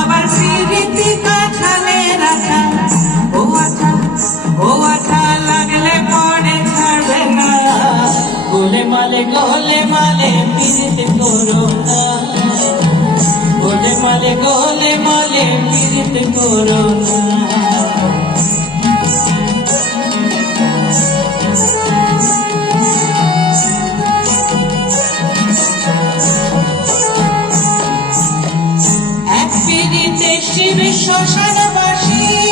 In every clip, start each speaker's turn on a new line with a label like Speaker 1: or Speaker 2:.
Speaker 1: আবার সিরিতি কাঠালে রাখা। ও আঠা ও আঠা লাগলে পরে ছাড়বে না। গোলে মালে গোলে মালে পিরিত করো না। গোলে মালে গোলে মালে পিরিত করো না। শিব শ্মশানবাসী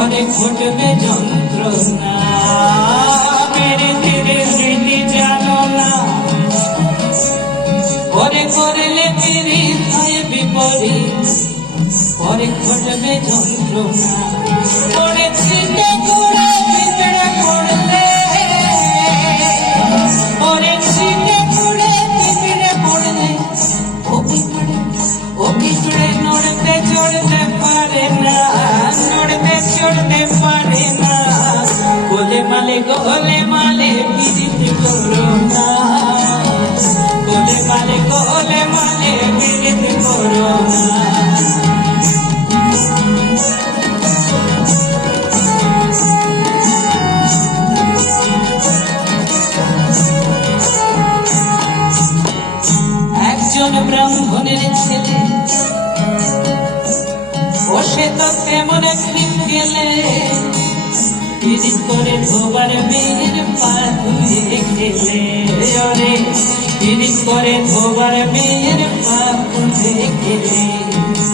Speaker 1: পরে ঘটবে যন্ত্রণা। প্রীতির প্রীতি জানো না পরে করলে পীড়িত হয়ে বিপরীত। পরে ঘটবে যন্ত্রণা। পরে ছিটে করে ভিতরে পড়লে পরে ছিটে করে ভিতরে পড়লে ও পিঁপড়ে ও পিঁপড়ে নড়তে চড়তে পারে না। গোলে মালে পিরিত করো না। গোলে মালে গোলে মালে পিরিত করো না। একজন ব্রাহ্মণের ছেলে বসে তো তেমন ঠিক গেলে পিরিত করে ধোবার মেয়ের পা ধুয়ে খেলে রে পিরিত করে ধোবার মেয়ের পা ধুয়ে খেলে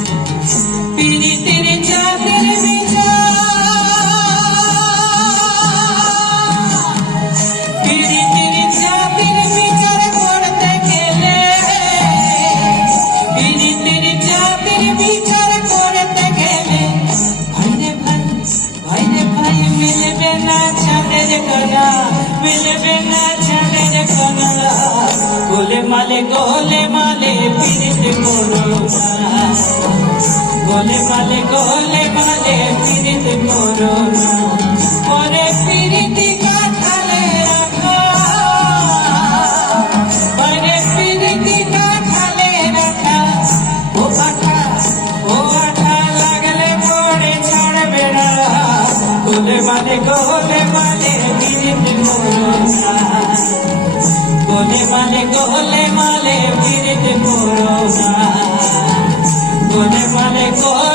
Speaker 1: মিলবে না ছাড়ের কোনরা গোলে মালে গোলে মালে পীড়িত করোনা গোলে মালে গোলে মালে পীড়িত করোনা পরে পীড়িতি কাঠালে পরে পীড়িতি কাঠালে রাখা লাগলে পরে ছাড়বে না গোলে মালে গোলে মালে গোলে মালে গোলে মালে ফিরতে পুরো গোলে মালে গোলে